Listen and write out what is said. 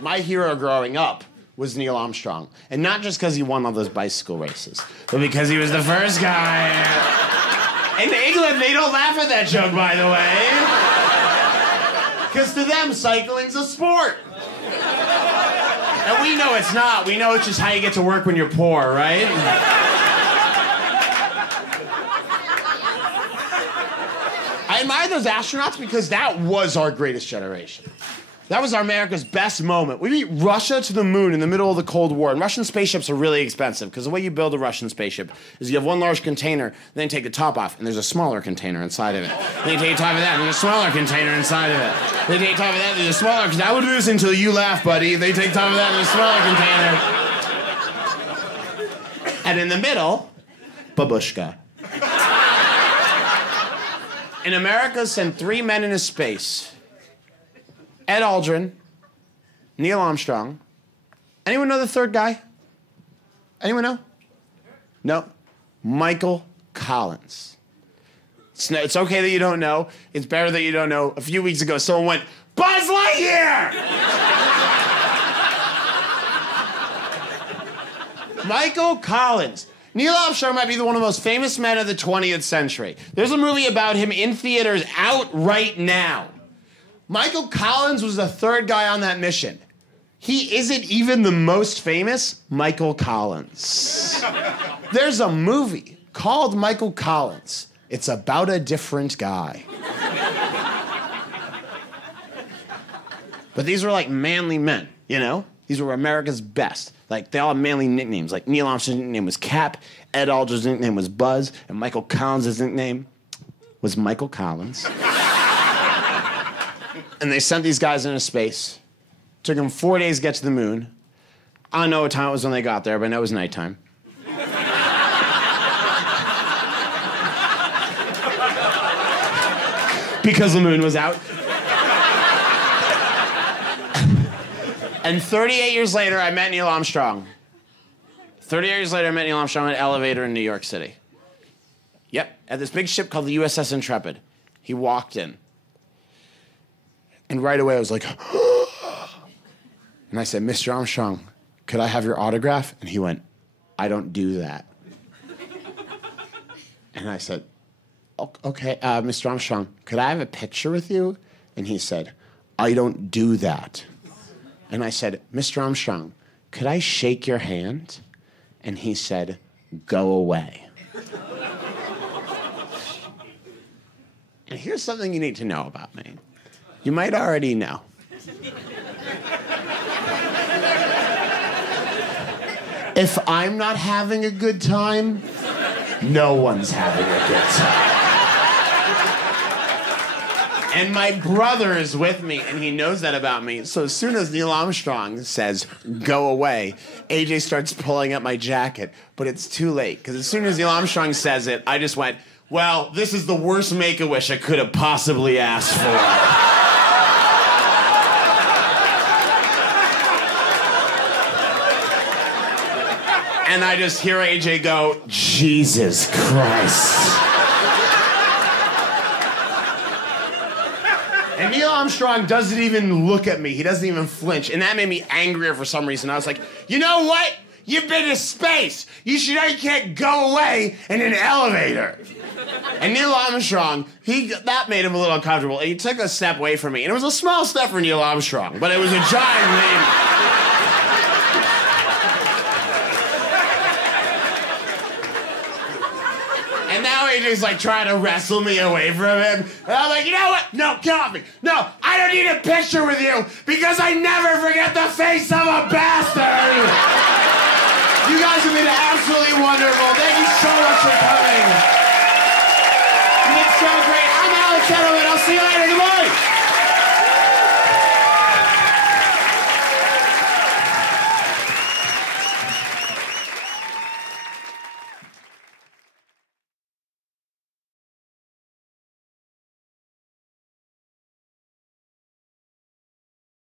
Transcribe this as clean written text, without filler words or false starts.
my hero growing up was Neil Armstrong. And not just because he won all those bicycle races, but because he was the first guy. In England, they don't laugh at that joke, by the way. Because to them, cycling's a sport. And we know it's not. We know it's just how you get to work when you're poor, right? I admire those astronauts because that was our greatest generation. That was America's best moment. We beat Russia to the moon in the middle of the Cold War. And Russian spaceships are really expensive because the way you build a Russian spaceship is you have one large container, then you take the top off, and there's a smaller container inside of it. Then you take the top of that, and there's a smaller container inside of it. Then you take the top of that, and there's a smaller container. I would do this until you laugh, buddy. Then you take the top of that, and there's a smaller container. And in the middle, babushka. And America sent 3 men into space. Ed Aldrin, Neil Armstrong. Anyone know the third guy? Anyone know? No. Michael Collins. It's okay that you don't know. It's better that you don't know. A few weeks ago, someone went, Buzz Lightyear! Michael Collins. Neil Armstrong might be one of the most famous men of the 20th century. There's a movie about him in theaters out right now. Michael Collins was the third guy on that mission. He isn't even the most famous Michael Collins. There's a movie called Michael Collins. It's about a different guy. But these were like manly men, you know? These were America's best. Like, they all had manly nicknames. Like, Neil Armstrong's nickname was Cap, Ed Aldrin's nickname was Buzz, and Michael Collins' nickname was Michael Collins. And they sent these guys into space. Took them 4 days to get to the moon. I don't know what time it was when they got there, but I know it was nighttime. Because the moon was out. And 38 years later, I met Neil Armstrong. 38 years later, I met Neil Armstrong in an elevator in New York City. Yep, at this big ship called the USS Intrepid. He walked in. And right away, I was like, and I said, Mr. Armstrong, could I have your autograph? And he went, I don't do that. And I said, okay, Mr. Armstrong, could I have a picture with you? And he said, I don't do that. And I said, Mr. Armstrong, could I shake your hand? And he said, go away. And here's something you need to know about me. You might already know. If I'm not having a good time, no one's having a good time. And my brother is with me, and he knows that about me. So as soon as Neil Armstrong says, go away, AJ starts pulling up my jacket. But it's too late, because as soon as Neil Armstrong says it, I just went, well, this is the worst Make-A-Wish I could have possibly asked for. And I just hear AJ go, Jesus Christ. And Neil Armstrong doesn't even look at me. He doesn't even flinch. And that made me angrier for some reason. I was like, you know what? You've been to space. You can't go away in an elevator. And Neil Armstrong, that made him a little uncomfortable. And he took a step away from me. And it was a small step for Neil Armstrong, but it was a giant leap. And now AJ's like trying to wrestle me away from him. And I'm like, you know what? No, get off me. No, I don't need a picture with you because I never forget the face of a bastard. You guys have been absolutely wonderful. Thank you so much for coming. You've been so great. I'm Alex Edelman.